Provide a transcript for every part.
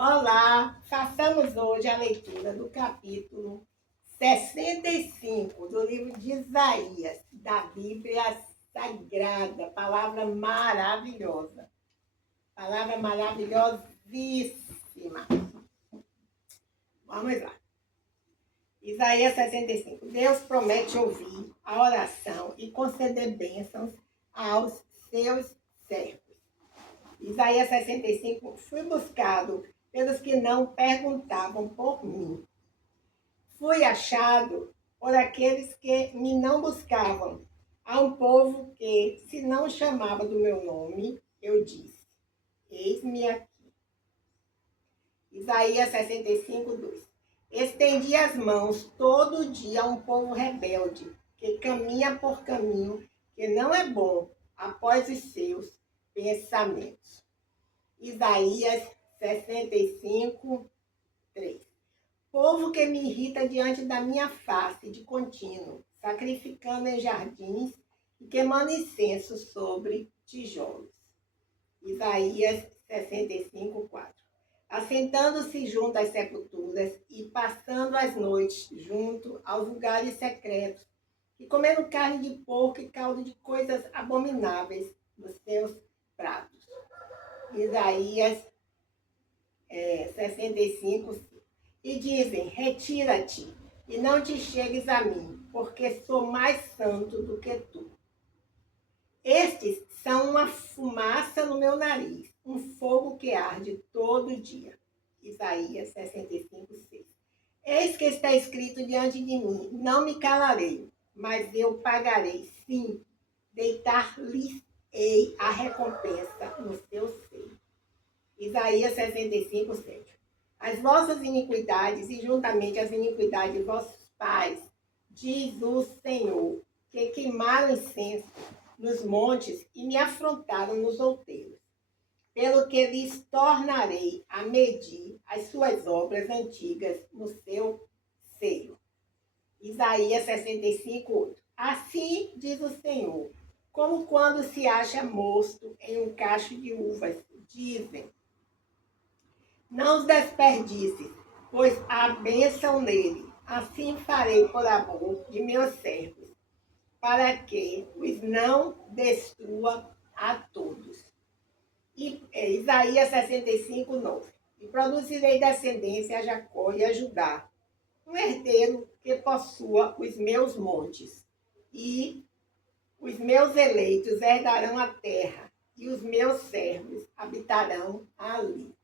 Olá, façamos hoje a leitura do capítulo 65 do livro de Isaías, da Bíblia Sagrada. Palavra maravilhosíssima. Vamos lá. Isaías 65. Deus promete ouvir a oração e conceder bênçãos aos seus servos. Isaías 65. Fui buscado pelos que não perguntavam por mim. Fui achado por aqueles que me não buscavam. Há um povo que, se não chamava do meu nome, eu disse: eis-me aqui. Isaías 65, 2. Estendi as mãos todo dia a um povo rebelde, que caminha por caminho que não é bom, após os seus pensamentos. Isaías 65, 3. Povo que me irrita diante da minha face de contínuo, sacrificando em jardins e queimando incenso sobre tijolos. Isaías 65, 4. Assentando-se junto às sepulturas e passando as noites junto aos lugares secretos, e comendo carne de porco e caldo de coisas abomináveis nos seus pratos. Isaías 65, 5. E dizem: retira-te e não te chegues a mim, porque sou mais santo do que tu. Estes são uma fumaça no meu nariz, um fogo que arde todo dia. Isaías 65, 6. Eis que está escrito diante de mim: não me calarei, mas eu pagarei, sim, deitar-lhes-ei a recompensa no seu seio. Isaías 65, 7. As vossas iniquidades e juntamente as iniquidades de vossos pais, diz o Senhor, que queimaram incenso nos montes e me afrontaram nos outeiros, pelo que lhes tornarei a medir as suas obras antigas no seu seio. Isaías 65, 8. Assim diz o Senhor, como quando se acha mosto em um cacho de uvas, dizem: não os desperdices, pois há bênção nele. Assim farei por amor de meus servos, para que os não destrua a todos. Isaías 65, 9. E produzirei descendência a Jacó e a Judá, um herdeiro que possua os meus montes. E os meus eleitos herdarão a terra, e os meus servos habitarão ali.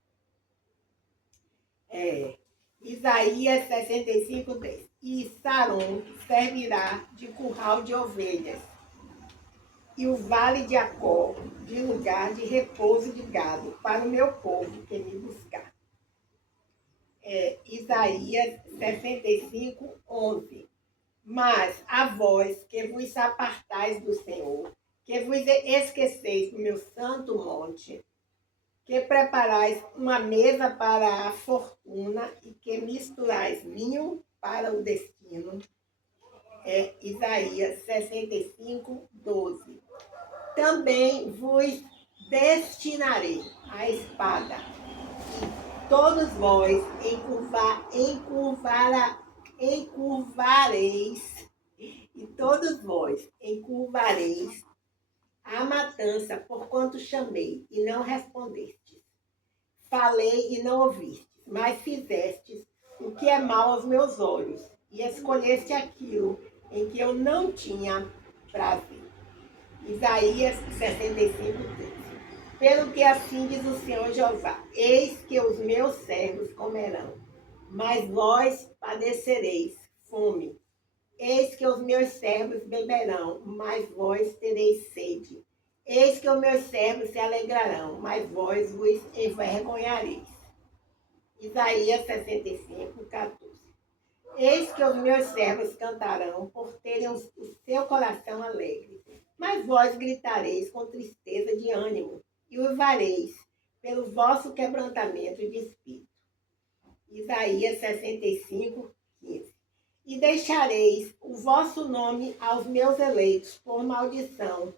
Isaías 65, 10. E Saron servirá de curral de ovelhas, e o vale de Acor de lugar de repouso de gado, para o meu povo que me buscar. Isaías 65, 11. Mas a vós que vos apartais do Senhor, que vos esqueceis do meu santo monte, que preparais uma mesa para a fortuna e que misturais vinho para o destino. Isaías 65, 12. Também vos destinarei a espada, e todos vós encurvareis, e todos vós encurvareis a matança, porquanto chamei e não respondestes. Falei e não ouvistes, mas fizestes o que é mal aos meus olhos, e escolheste aquilo em que eu não tinha prazer. Isaías 65, 13. Pelo que assim diz o Senhor Jeová: eis que os meus servos comerão, mas vós padecereis fome. Eis que os meus servos beberão, mas vós tereis sede. Eis que os meus servos se alegrarão, mas vós vos envergonhareis. Isaías 65, 14. Eis que os meus servos cantarão por terem o seu coração alegre, mas vós gritareis com tristeza de ânimo e uivareis pelo vosso quebrantamento de espírito. Isaías 65, 15. E deixareis o vosso nome aos meus eleitos por maldição,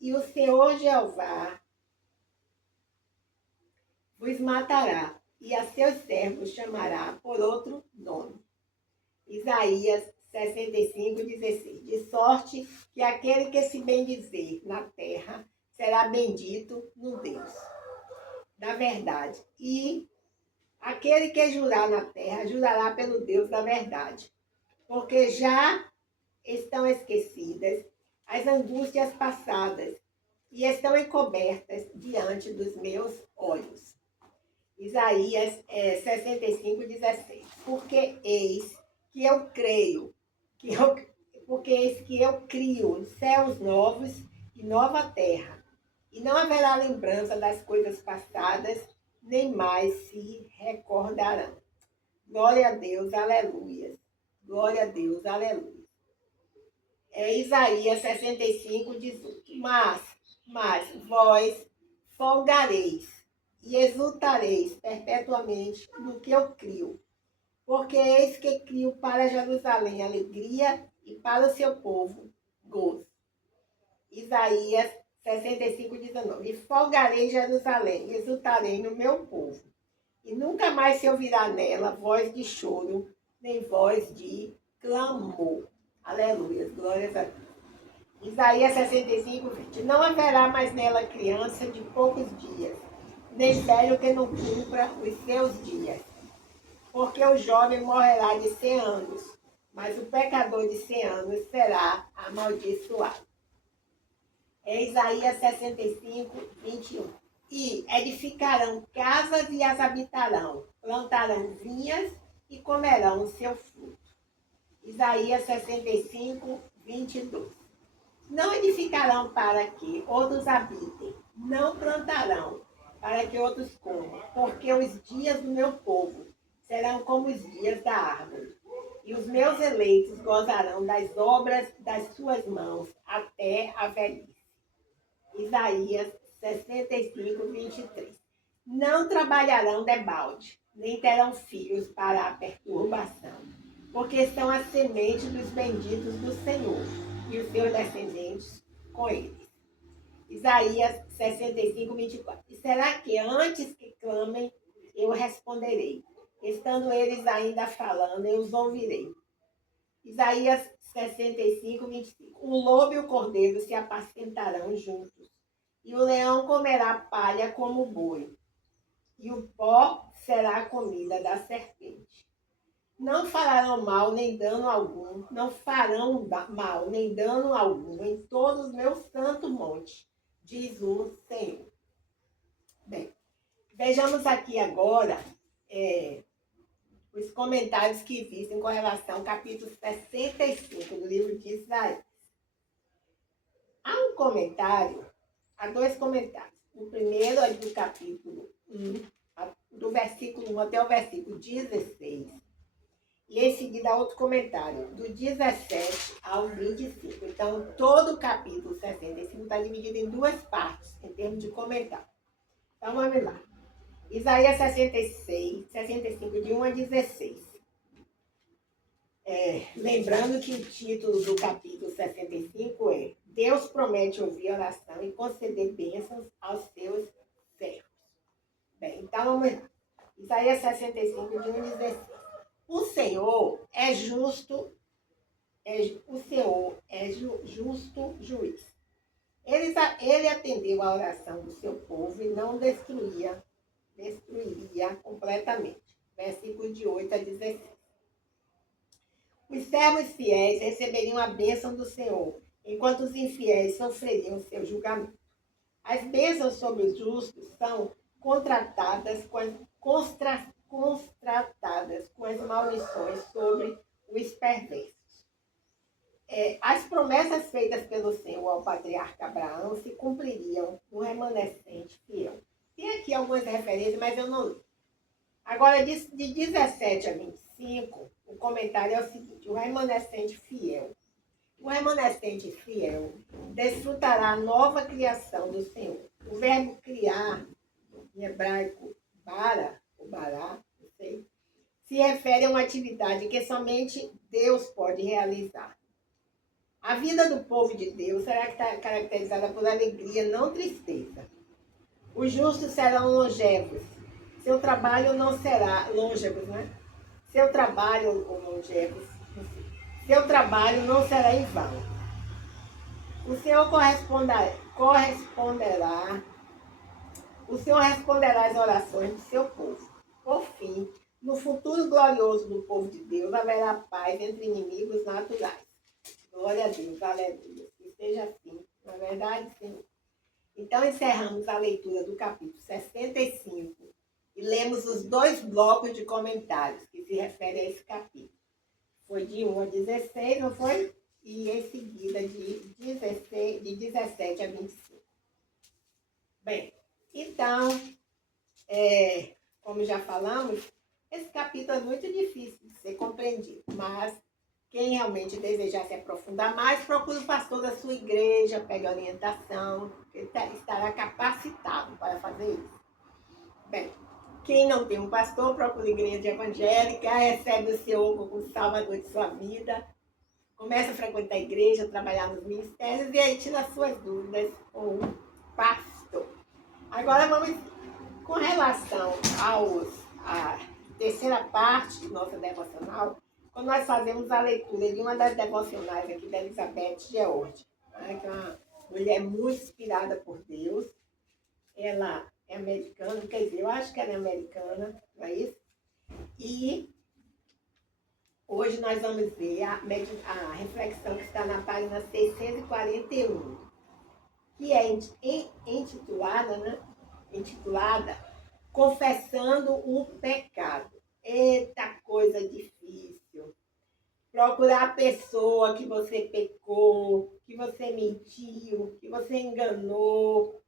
e o Senhor Jeová vos matará, e a seus servos chamará por outro nome. Isaías 65:16. De sorte que aquele que se bendizer na terra será bendito no Deus da verdade. E aquele que jurar na terra jurará pelo Deus da verdade. Porque já estão esquecidas as angústias passadas e estão encobertas diante dos meus olhos. Isaías 65:16. Porque eis que eu creio, porque eis que eu crio céus novos e nova terra, e não haverá lembrança das coisas passadas, nem mais se recordarão. Glória a Deus, aleluia. Glória a Deus, aleluia. Isaías 65:18. Mas vós folgareis e exultareis perpetuamente no que eu crio. Porque eis que crio para Jerusalém alegria e para o seu povo gozo. Isaías 65:19. E folgarei em Jerusalém, exultarei no meu povo. E nunca mais se ouvirá nela voz de choro, nem voz de clamor. Aleluia, glórias a Deus. Isaías 65:20. Não haverá mais nela criança de poucos dias, nem velho que não cumpra os seus dias. Porque o jovem morrerá de 100 anos, mas o pecador de 100 anos será amaldiçoado. Isaías 65:21. E edificarão casas e as habitarão, plantarão vinhas e comerão o seu fruto. Isaías 65:22. Não edificarão para que outros habitem, não plantarão para que outros comam, porque os dias do meu povo serão como os dias da árvore, e os meus eleitos gozarão das obras das suas mãos até a velhice. Isaías 65:23. Não trabalharão debalde, nem terão filhos para a perturbação, porque são a semente dos benditos do Senhor, e os seus descendentes com eles. Isaías 65:24. E será que antes que clamem, eu responderei? Estando eles ainda falando, eu os ouvirei. Isaías 65:25. O lobo e o cordeiro se apacentarão juntos, e o leão comerá palha como o boi, e o pó será a comida da serpente. Não farão mal nem dano algum, não farão mal nem dano algum em todos os meus santos montes, diz o Senhor. Bem, vejamos aqui agora os comentários que existem com relação ao capítulo 65 do livro de Isaías. Há dois comentários. O primeiro é do capítulo 1, do versículo 1 até o versículo 16. E em seguida, outro comentário, do 17 ao 25. Então, todo o capítulo 65 está dividido em duas partes, em termos de comentário. Então, vamos lá. Isaías 65, de 1 a 16. Lembrando que o título do capítulo 65 é Deus promete ouvir a oração e conceder bênçãos aos seus servos. Bem, então, vamos lá. Isaías 65, de 1 a 16. O Senhor é justo, justo juiz. Ele atendeu a oração do seu povo e não destruiria completamente. Versículo de 8 a 16. Os servos fiéis receberiam a bênção do Senhor, enquanto os infiéis sofreriam o seu julgamento. As bênçãos sobre os justos são contratadas com as maldições sobre os perversos. As promessas feitas pelo Senhor ao patriarca Abraão se cumpririam no remanescente fiel. Tem aqui algumas referências, mas eu não li. Agora, de 17 a 25, o comentário é o seguinte: o remanescente fiel. O remanescente fiel desfrutará a nova criação do Senhor. O verbo criar, em hebraico, bara, ou bará, não sei, se refere a uma atividade que somente Deus pode realizar. A vida do povo de Deus será caracterizada por alegria, não tristeza. Os justos serão longevos, seu trabalho não será longevos, né? Seu trabalho, ou longevos, seu trabalho não será em vão. O Senhor corresponderá, o Senhor responderá às orações do seu povo. Por fim, no futuro glorioso do povo de Deus, haverá paz entre inimigos naturais. Glória a Deus, aleluia. Que seja assim, na verdade, Senhor. Então, encerramos a leitura do capítulo 65 e lemos os 2 blocos de comentários que se referem a esse capítulo. Foi de 1 a 16, não foi? E em seguida de 17 a 25. Bem, então, como já falamos, esse capítulo é muito difícil de ser compreendido, mas quem realmente desejar se aprofundar mais, procure o pastor da sua igreja, pegue orientação, ele estará capacitado para fazer isso. Bem, quem não tem um pastor, procure a igreja evangélica, recebe o Senhor como Salvador de sua vida, começa a frequentar a igreja, trabalhar nos ministérios e aí tira as suas dúvidas com o pastor. Agora vamos, com relação à terceira parte de nossa devocional, quando nós fazemos a leitura de uma das devocionais aqui da Elizabeth George, né, que é uma mulher muito inspirada por Deus. Ela é americana, quer dizer, eu acho que ela é americana, não é isso? E hoje nós vamos ver a reflexão que está na página 641, que é intitulada Confessando o Pecado. Eita coisa difícil. Procurar a pessoa que você pecou, que você mentiu, que você enganou.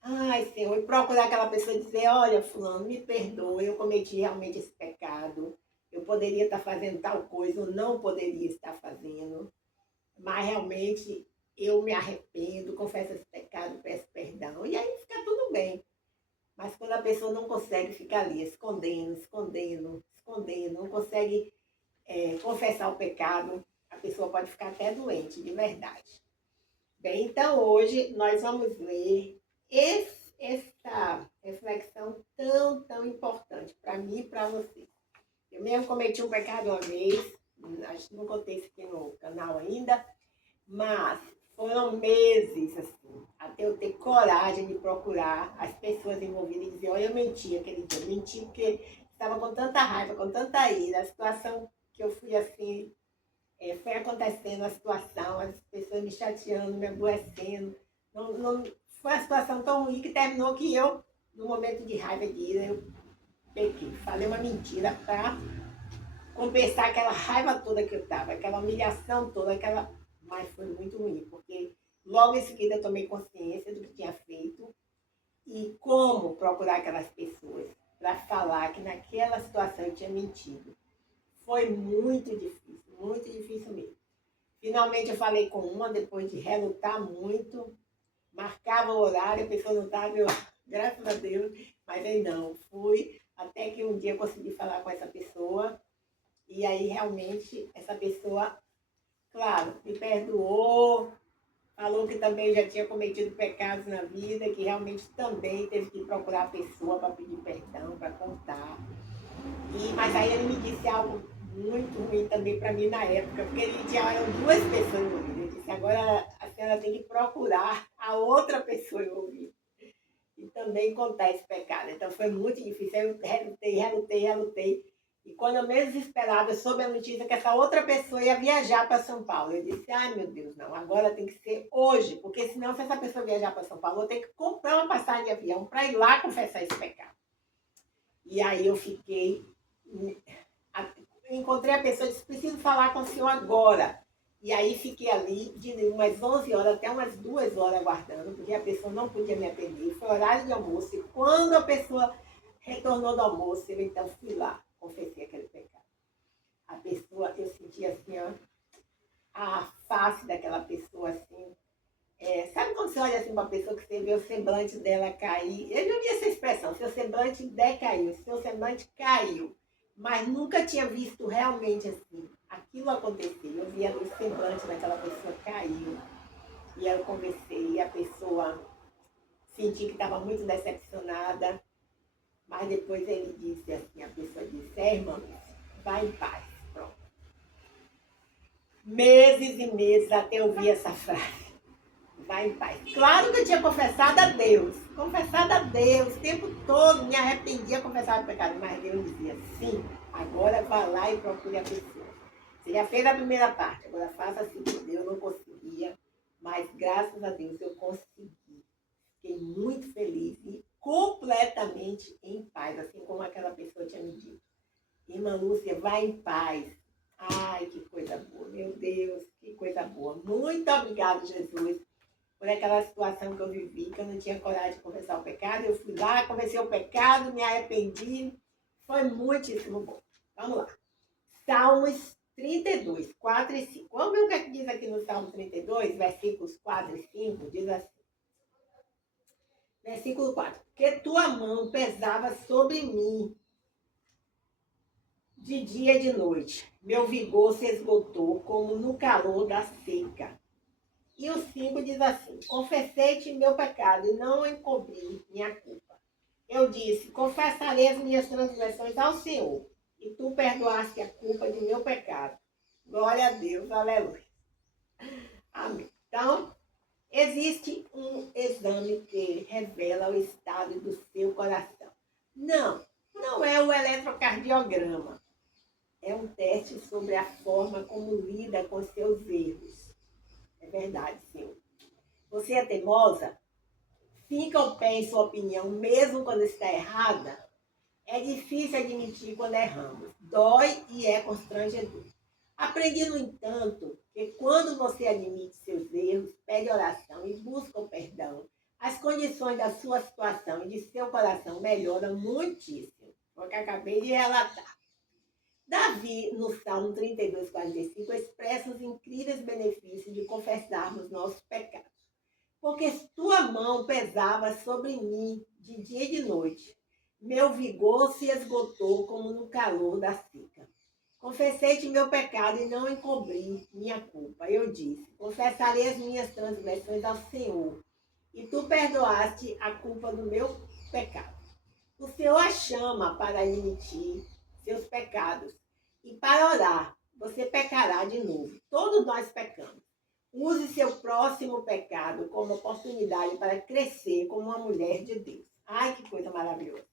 Ai, Senhor, e procurar aquela pessoa e dizer, olha, fulano, me perdoa, eu cometi realmente esse pecado. Eu poderia estar fazendo tal coisa, ou não poderia estar fazendo. Mas realmente eu me arrependo, confesso esse pecado, peço perdão. E aí fica tudo bem. Mas quando a pessoa não consegue ficar ali escondendo, não consegue confessar o pecado, a pessoa pode ficar até doente, de verdade. Bem, então hoje nós vamos ler essa reflexão tão importante para mim e para você. Eu mesmo cometi um pecado uma vez, acho que não contei isso aqui no canal ainda, mas foram meses, assim, até eu ter coragem de procurar as pessoas envolvidas e dizer, olha, eu menti aquele dia, menti porque estava com tanta raiva, com tanta ira, a situação que eu fui assim, foi acontecendo a situação, as pessoas me chateando, me aborrecendo, não, foi uma situação tão ruim que terminou que eu, no momento de raiva e de ira, eu pequei, falei uma mentira para compensar aquela raiva toda que eu estava, aquela humilhação toda, mas foi muito ruim, porque logo em seguida eu tomei consciência do que tinha feito e como procurar aquelas pessoas para falar que naquela situação eu tinha mentido. Foi muito difícil mesmo. Finalmente eu falei com uma, depois de relutar muito, marcava o horário, a pessoa não estava, graças a Deus, mas aí não, fui, até que um dia eu consegui falar com essa pessoa, e aí realmente essa pessoa, claro, me perdoou, falou que também já tinha cometido pecados na vida, que realmente também teve que procurar a pessoa para pedir perdão, para contar. Mas aí ele me disse algo muito ruim também para mim na época, porque ele tinha eram 2 pessoas envolvidas. Ele disse, agora a senhora tem que procurar a outra pessoa envolvida e também contar esse pecado. Então foi muito difícil. Eu relutei. E quando eu menos esperava, eu soube a notícia que essa outra pessoa ia viajar para São Paulo. Eu disse, ai meu Deus, não, agora tem que ser hoje, porque senão se essa pessoa viajar para São Paulo, eu tenho que comprar uma passagem de avião para ir lá confessar esse pecado. E aí eu fiquei, encontrei a pessoa e disse, preciso falar com o senhor agora. E aí fiquei ali de umas 11 horas até umas 2 horas aguardando, porque a pessoa não podia me atender. Foi horário de almoço. E quando a pessoa retornou do almoço, eu então fui lá, confessei aquele pecado. A pessoa, eu senti assim, ó, a face daquela pessoa assim. Sabe quando você olha assim para uma pessoa que você vê o semblante dela cair? Eu não vi essa expressão, seu semblante decaiu, seu semblante caiu. Mas nunca tinha visto realmente assim, aquilo acontecer. Eu via o semblante daquela pessoa caiu. E eu conversei, e a pessoa senti que estava muito decepcionada. Mas depois ele disse assim, a pessoa disse, irmã, vai em paz. Pronto. Meses e meses até eu ouvir essa frase. Vai em paz. Claro que eu tinha confessado a Deus. Confessado a Deus o tempo todo. Me arrependia, confessava o pecado. Mas Deus dizia, sim, agora vá lá e procure a pessoa. Você já fez a primeira parte, agora faça a segunda. Eu não conseguia, mas graças a Deus eu consegui. Fiquei muito feliz e completamente em paz, assim como aquela pessoa tinha me dito. Irmã Lúcia, vai em paz. Ai, que coisa boa, meu Deus, que coisa boa. Muito obrigada, Jesus, por aquela situação que eu vivi, que eu não tinha coragem de confessar o pecado. Eu fui lá, confessei o pecado, me arrependi. Foi muitíssimo bom. Vamos lá. Salmos 32, 4 e 5. Vamos ver o que é que diz aqui no Salmo 32, versículos 4 e 5. Diz assim. Versículo 4. Que tua mão pesava sobre mim de dia e de noite. Meu vigor se esgotou como no calor da seca. E o 5 diz assim. Confessei-te meu pecado e não encobri minha culpa. Eu disse, confessarei as minhas transgressões ao Senhor. E tu perdoaste a culpa de meu pecado. Glória a Deus, aleluia. Amém. Então, existe um exame que revela o estado do seu coração. Não é o eletrocardiograma. É um teste sobre a forma como lida com seus erros. É verdade, Senhor. Você é teimosa? Fica o pé em sua opinião, mesmo quando está errada? É difícil admitir quando erramos. Dói e é constrangedor. Aprendi, no entanto, que quando você admite seus erros, pede oração e busca o perdão, as condições da sua situação e de seu coração melhoram muitíssimo. Foi o que acabei de relatar. Davi, no Salmo 32, 45, expressa os incríveis benefícios de confessarmos nossos pecados. Porque tua mão pesava sobre mim de dia e de noite. Meu vigor se esgotou como no calor da seca. Confessei-te meu pecado e não encobri minha culpa. Eu disse, confessarei as minhas transgressões ao Senhor. E tu perdoaste a culpa do meu pecado. O Senhor a chama para admitir seus pecados. E para orar, você pecará de novo. Todos nós pecamos. Use seu próximo pecado como oportunidade para crescer como uma mulher de Deus. Ai, que coisa maravilhosa.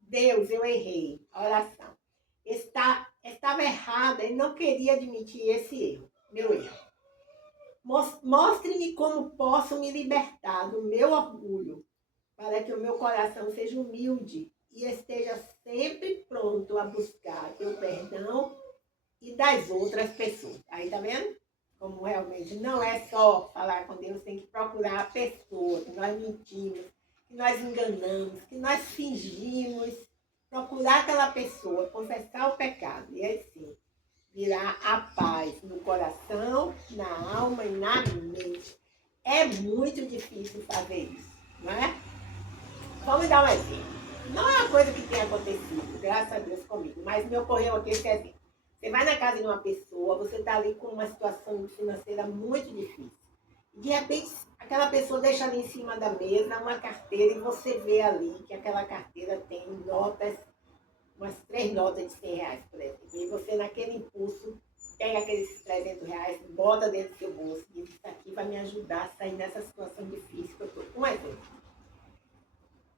Deus, eu errei. Oração. Estava errada e não queria admitir esse erro. Meu erro. Mostre-me como posso me libertar do meu orgulho, para que o meu coração seja humilde e esteja sempre pronto a buscar teu perdão e das outras pessoas. Aí, tá vendo? Como realmente não é só falar com Deus, tem que procurar a pessoa, que nós mentimos, que nós enganamos, que nós fingimos. Procurar aquela pessoa, confessar o pecado. E aí sim, virá a paz no coração, na alma e na mente. É muito difícil fazer isso, não é? Vamos dar um exemplo. Não é uma coisa que tenha acontecido, graças a Deus, comigo, mas me ocorreu aqui esse exemplo. Você vai na casa de uma pessoa, você está ali com uma situação financeira muito difícil. De repente, aquela pessoa deixa ali em cima da mesa uma carteira e você vê ali que aquela carteira tem notas, umas 3 notas de 100 reais, por exemplo. E você, naquele impulso, pega aqueles 300 reais, bota dentro do seu bolso e diz, isso aqui vai me ajudar a sair dessa situação difícil que eu estou. Um exemplo.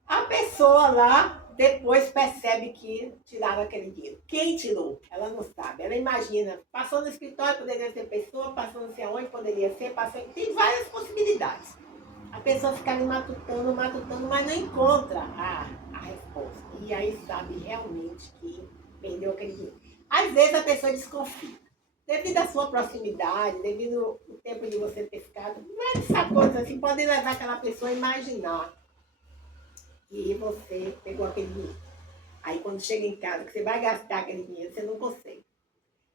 A pessoa lá depois percebe que tiraram aquele dinheiro. Quem tirou? Ela não sabe. Ela imagina, passou no escritório, poderia ser pessoa, passou não sei aonde, poderia ser, passou... Tem várias possibilidades. A pessoa fica ali matutando, mas não encontra a resposta. E aí sabe realmente que perdeu aquele dinheiro. Às vezes a pessoa desconfia. Devido à sua proximidade, devido ao tempo de você ter ficado, várias coisas assim podem levar aquela pessoa a imaginar e você pegou aquele dinheiro. Aí quando chega em casa, que você vai gastar aquele dinheiro, você não consegue.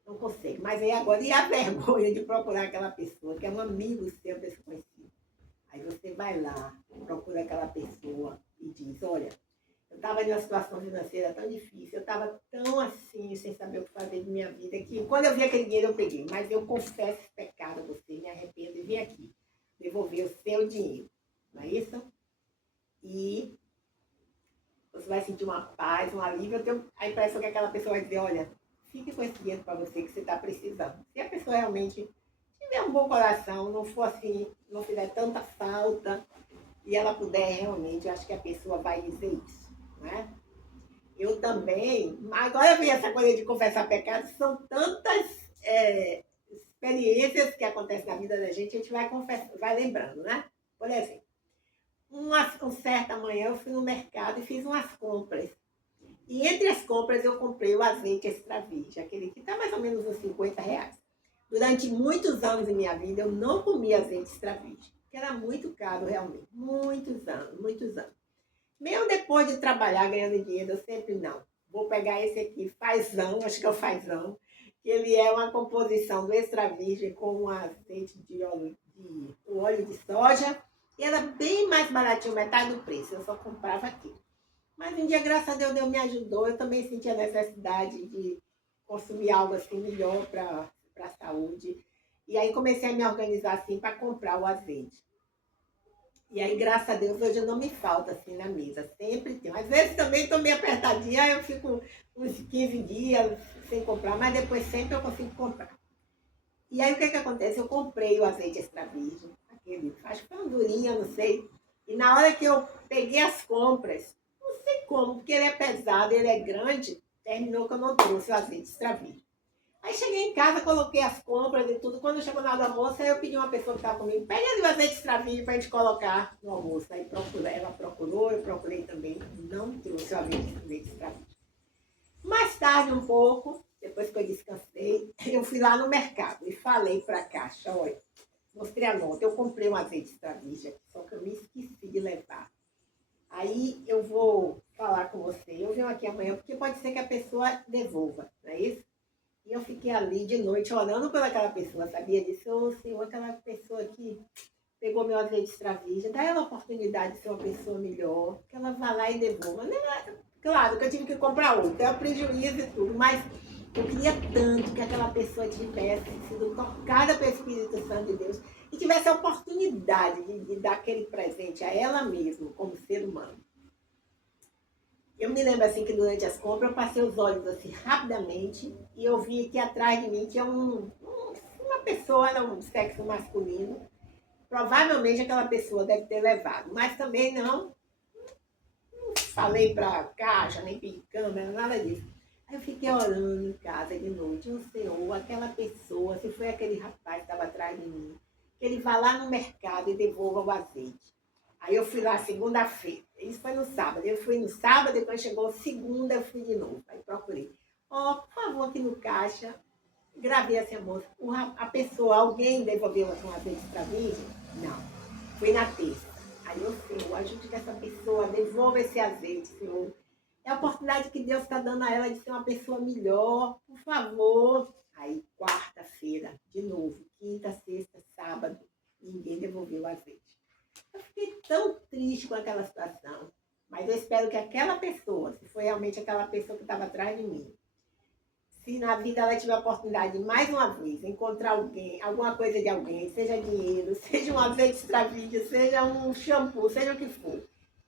Não consegue. Mas aí agora, e a vergonha de procurar aquela pessoa, que é um amigo seu desconhecido. Aí você vai lá, procura aquela pessoa e diz, olha, eu estava em uma situação financeira tão difícil, eu estava tão assim, sem saber o que fazer de minha vida, que quando eu vi aquele dinheiro eu peguei. Mas eu confesso esse pecado a você, me arrependo e vim aqui devolver o seu dinheiro. Não é isso? E você vai sentir uma paz, um alívio. Eu tenho a impressão que aquela pessoa vai dizer, olha, fique com esse dinheiro para você que você está precisando. Se a pessoa realmente tiver um bom coração, não for assim, não fizer tanta falta, e ela puder realmente, eu acho que a pessoa vai dizer isso, né? Eu também, agora vem essa coisa de confessar pecados, são tantas experiências que acontecem na vida da gente, a gente vai lembrando, né? Por exemplo, uma certa manhã eu fui no mercado e fiz umas compras. E entre as compras eu comprei o azeite extra virgem, aquele que está mais ou menos uns R$ 50. Durante muitos anos em minha vida eu não comi azeite extra virgem, porque era muito caro realmente. Muitos anos, muitos anos. Mesmo depois de trabalhar ganhando dinheiro, eu sempre não. Vou pegar esse aqui, fazão, acho que é o fazão, que ele é uma composição do extra virgem com um azeite de óleo de soja. E era bem mais baratinho, metade do preço. Eu só comprava aqui. Mas um dia, graças a Deus me ajudou. Eu também senti a necessidade de consumir algo assim melhor para a saúde. E aí comecei a me organizar assim para comprar o azeite. E aí, graças a Deus, hoje não me falta assim na mesa. Sempre tem. Às vezes também estou meio apertadinha, eu fico uns 15 dias sem comprar, mas depois sempre eu consigo comprar. E aí o que acontece? Eu comprei o azeite extra virgem, aquele, acho que foi uma durinha, não sei. E na hora que eu peguei as compras, não sei como, porque ele é pesado, ele é grande, terminou que eu não trouxe o azeite extra virgem. Aí cheguei em casa, coloquei as compras e tudo. Quando chegou na hora do almoço, aí eu pedi uma pessoa que estava comigo, pega ali o azeite extra virgem para a gente colocar no almoço. Aí ela procurou, eu procurei também, não trouxe o azeite extra virgem. Mais tarde um pouco, depois que eu descansei, eu fui lá no mercado e falei para a caixa, olha, mostrei a nota, eu comprei um azeite extra virgem, só que eu me esqueci de levar. Aí eu vou falar com você, eu venho aqui amanhã, porque pode ser que a pessoa devolva, não é isso? E eu fiquei ali de noite orando por aquela pessoa, sabia disso? Ô Senhor, aquela pessoa que pegou meu azeite extra virgem, dá ela a oportunidade de ser uma pessoa melhor, que ela vá lá e devolva. Claro que eu tive que comprar outro, é o prejuízo e tudo, mas eu queria tanto que aquela pessoa tivesse sido tocada pelo Espírito Santo de Deus e tivesse a oportunidade de dar aquele presente a ela mesma, como ser humano. Eu me lembro assim que durante as compras eu passei os olhos assim rapidamente e eu vi que atrás de mim tinha uma pessoa, era um sexo masculino. Provavelmente aquela pessoa deve ter levado, mas também não falei para a caixa, nem pedi câmera, nada disso. Aí eu fiquei orando em casa de noite, o Senhor, aquela pessoa, se foi aquele rapaz que estava atrás de mim, que ele vá lá no mercado e devolva o azeite. Aí eu fui lá segunda-feira, isso foi no sábado, eu fui no sábado, depois chegou segunda, eu fui de novo, aí procurei. Por favor, aqui no caixa, gravei essa moça, a pessoa, alguém devolveu um azeite para mim? Não, fui na terça. Aí eu, Senhor, ajude que essa pessoa devolva esse azeite, Senhor. É a oportunidade que Deus está dando a ela de ser uma pessoa melhor, por favor. Aí, quarta-feira, de novo, quinta, sexta, sábado, ninguém devolveu o azeite. Eu fiquei tão triste com aquela situação, mas eu espero que aquela pessoa, se foi realmente aquela pessoa que estava atrás de mim, se na vida ela tiver a oportunidade, mais uma vez, encontrar alguém, alguma coisa de alguém, seja dinheiro, seja um azeite extra virgem, seja um shampoo, seja o que for,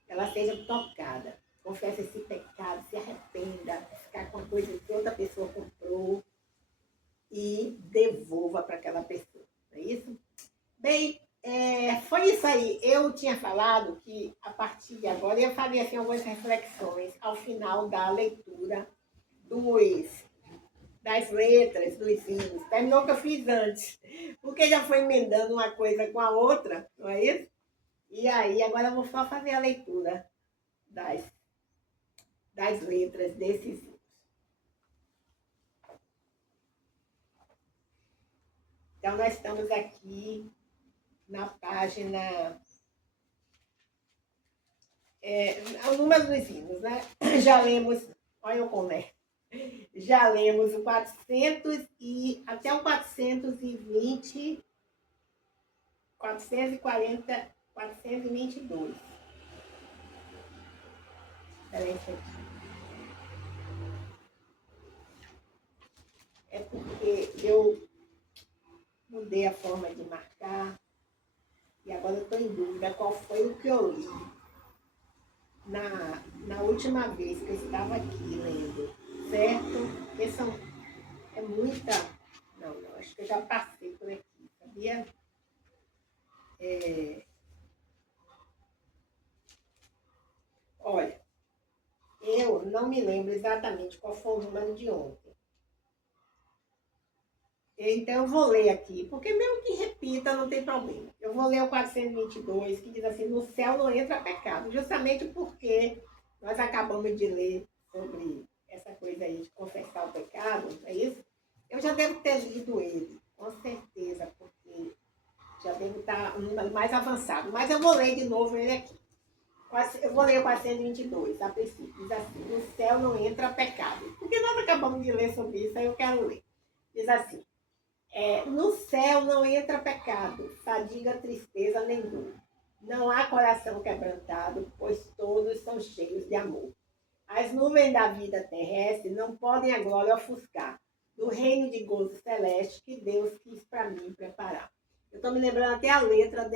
ela seja tocada. Confesse esse pecado, se arrependa, ficar com a coisa que outra pessoa comprou e devolva para aquela pessoa. Não é isso? Bem, foi isso aí. Eu tinha falado que a partir de agora eu faria assim, algumas reflexões ao final da leitura das letras, dos hinos. Terminou que eu fiz antes, porque já foi emendando uma coisa com a outra, não é isso? E aí, agora eu vou só fazer a leitura das letras desses hinos. Então, nós estamos aqui na página... o número dos hinos, né? Já lemos... Olha eu como é. Já lemos o 400 e até o 420, 440, 422. Espera aí, é porque eu mudei a forma de marcar e agora eu estou em dúvida qual foi o que eu li. na última vez que eu estava aqui lendo, certo? Porque é muita... Não, acho que eu já passei por aqui, sabia? Olha, eu não me lembro exatamente qual foi o número de ontem. Então, eu vou ler aqui, porque mesmo que repita, não tem problema. Eu vou ler o 422, que diz assim: no céu não entra pecado, justamente porque nós acabamos de ler sobre essa coisa aí de confessar o pecado, é isso? Eu já devo ter lido ele, com certeza, porque já devo estar mais avançado. Mas eu vou ler de novo ele aqui. Eu vou ler o 422, a princípio. Diz assim: no céu não entra pecado. Porque nós acabamos de ler sobre isso, aí eu quero ler. Diz assim: no céu não entra pecado, fadiga, tristeza nem dor. Não há coração quebrantado, pois todos são cheios de amor. As nuvens da vida terrestre não podem a glória ofuscar do reino de gozo celeste que Deus quis para mim preparar. Eu estou me lembrando até a letra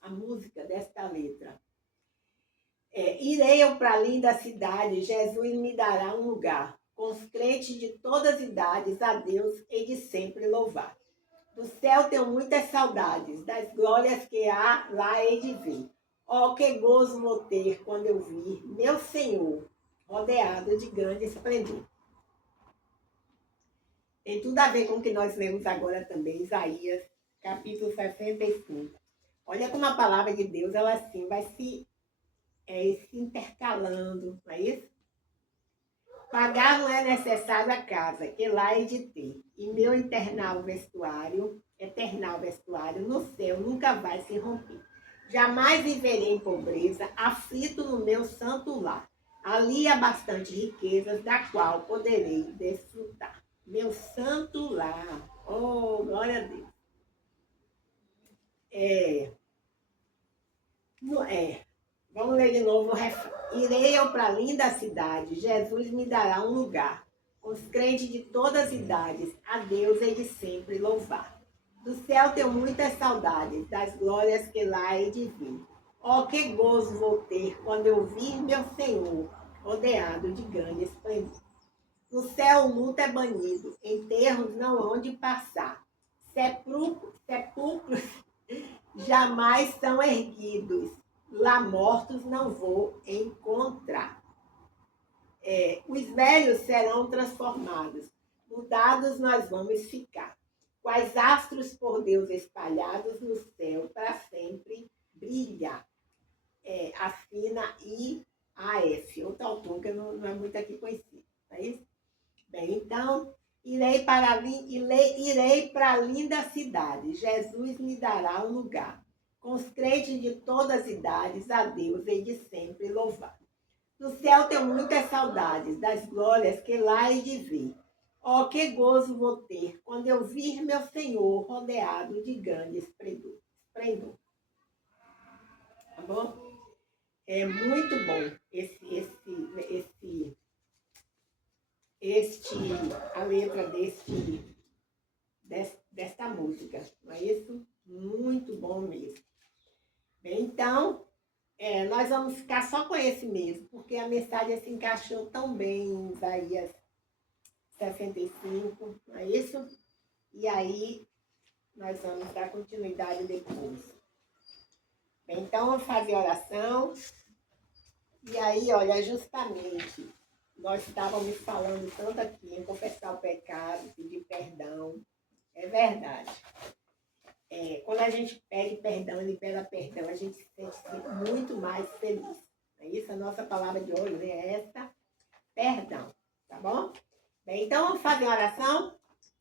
a música desta letra. Irei eu para a linda cidade, Jesus me dará um lugar. Com os crentes de todas as idades, a Deus hei de sempre louvar. Do céu tenho muitas saudades, das glórias que há lá hei de ver. Oh, que gozo vou ter quando eu vir meu Senhor, rodeado de grande esplendor. Tem tudo a ver com o que nós lemos agora também, Isaías, capítulo 65. Olha como a palavra de Deus, ela assim vai se intercalando, não é isso? Pagar não é necessário a casa, que lá hei de ter. E meu eternal vestuário no céu nunca vai se romper. Jamais viverei em pobreza, aflito no meu santo lar. Ali há bastante riquezas, da qual poderei desfrutar. Meu santo lar. Oh, glória a Deus. Não é. Vamos ler de novo o refrão. Irei eu para a linda cidade, Jesus me dará um lugar. Os crentes de todas as idades, a Deus hei de sempre louvar. Do céu tenho muitas saudades, das glórias que lá hei de vir. Oh, que gozo vou ter quando eu vir meu Senhor, rodeado de grande esplendor. No céu o luto é banido, enterros não hão de passar. Sepulcros jamais são erguidos, lá mortos não vou encontrar. Os velhos serão transformados, mudados nós vamos ficar. Quais astros por Deus espalhados no céu para sempre brilhar. Afina I A F, outro autor que não é muito aqui conhecido, não é isso? Bem, então, irei para a linda cidade, Jesus me dará um lugar. Com os crentes de todas as idades, a Deus hei de sempre louvar. No céu tenho muitas saudades das glórias que lá hei de ver. Oh, que gozo vou ter quando eu vir meu Senhor rodeado de grande esplendor. Tá bom? É muito bom a letra desta música, não é isso? Muito bom mesmo. Bem, então, nós vamos ficar só com esse mesmo, porque a mensagem se encaixou tão bem em Isaías 65, não é isso? E aí, nós vamos dar continuidade depois. Bem, então, vamos fazer oração. E aí, olha, justamente, nós estávamos falando tanto aqui em confessar o pecado, pedir perdão. É verdade. Quando a gente pede perdão e libera perdão, a gente se sente muito mais feliz. É isso? A nossa palavra de hoje é essa, perdão. Tá bom? Bem, então vamos fazer uma oração?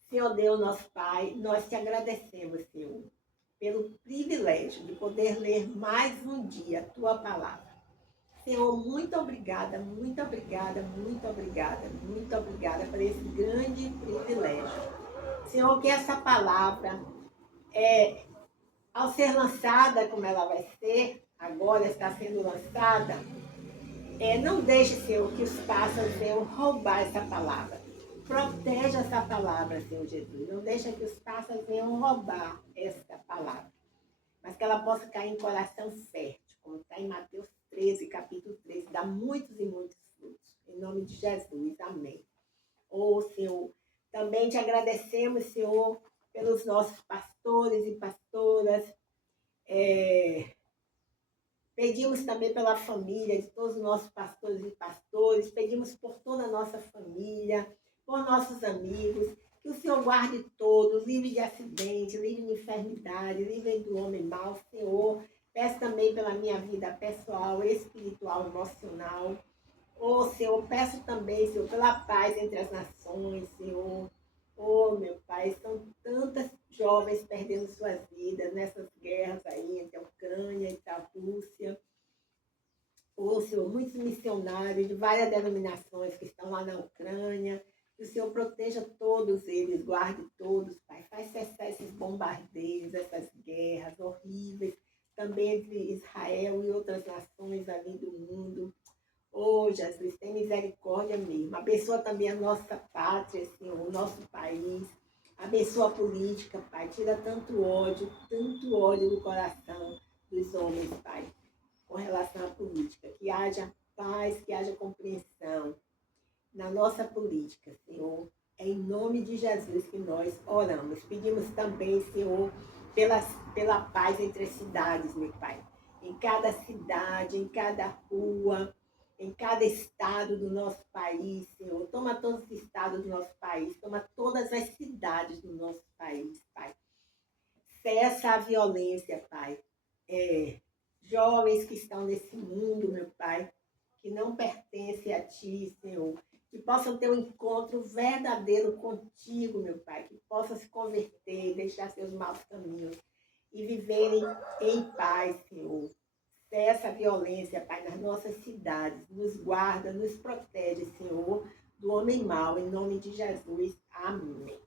Senhor Deus, nosso Pai, nós te agradecemos, Senhor, pelo privilégio de poder ler mais um dia a tua palavra. Senhor, muito obrigada, muito obrigada, muito obrigada, muito obrigada por esse grande privilégio. Senhor, que essa palavra, ao ser lançada como ela vai ser, agora está sendo lançada, não deixe, Senhor, que os pássaros venham roubar essa palavra. Proteja essa palavra, Senhor Jesus. Não deixe que os pássaros venham roubar essa palavra. Mas que ela possa cair em coração fértil, como está em Mateus 13, capítulo 13, dá muitos e muitos frutos. Em nome de Jesus, amém. Senhor, também te agradecemos, Senhor, pelos nossos pastores e pastoras. Pedimos também pela família de todos os nossos pastores e pastores, pedimos por toda a nossa família, por nossos amigos, que o Senhor guarde todos, livre de acidente, livre de enfermidade, livre do homem mau, Senhor. Peço também pela minha vida pessoal, espiritual, emocional. Senhor, peço também, Senhor, pela paz entre as nações, Senhor. Meu Pai, são tantas jovens perdendo suas vidas nessas guerras aí entre a Ucrânia e a Rússia. Senhor, muitos missionários de várias denominações que estão lá na Ucrânia. Que o Senhor proteja todos eles, guarde todos, Pai. Faz cessar esses bombardeios, essas guerras horríveis, também entre Israel e outras nações ali do mundo. Jesus, tem misericórdia mesmo. Abençoa também a nossa pátria, Senhor, o nosso país. Abençoa a política, Pai. Tira tanto ódio do coração dos homens, Pai, com relação à política. Que haja paz, que haja compreensão na nossa política, Senhor. É em nome de Jesus que nós oramos. Pedimos também, Senhor, pela paz entre as cidades, meu Pai. Em cada cidade, em cada rua, em cada estado do nosso país, Senhor. Toma todos os estados do nosso país, toma todas as cidades do nosso país, Pai. Cessa a violência, Pai. Jovens que estão nesse mundo, meu Pai, que não pertencem a Ti, Senhor, que possam ter um encontro verdadeiro contigo, meu Pai, que possam se converter, deixar seus maus caminhos e viverem em paz, Senhor. Cessa a violência, Pai, nas nossas cidades. Nos guarda, nos protege, Senhor, do homem mau. Em nome de Jesus. Amém.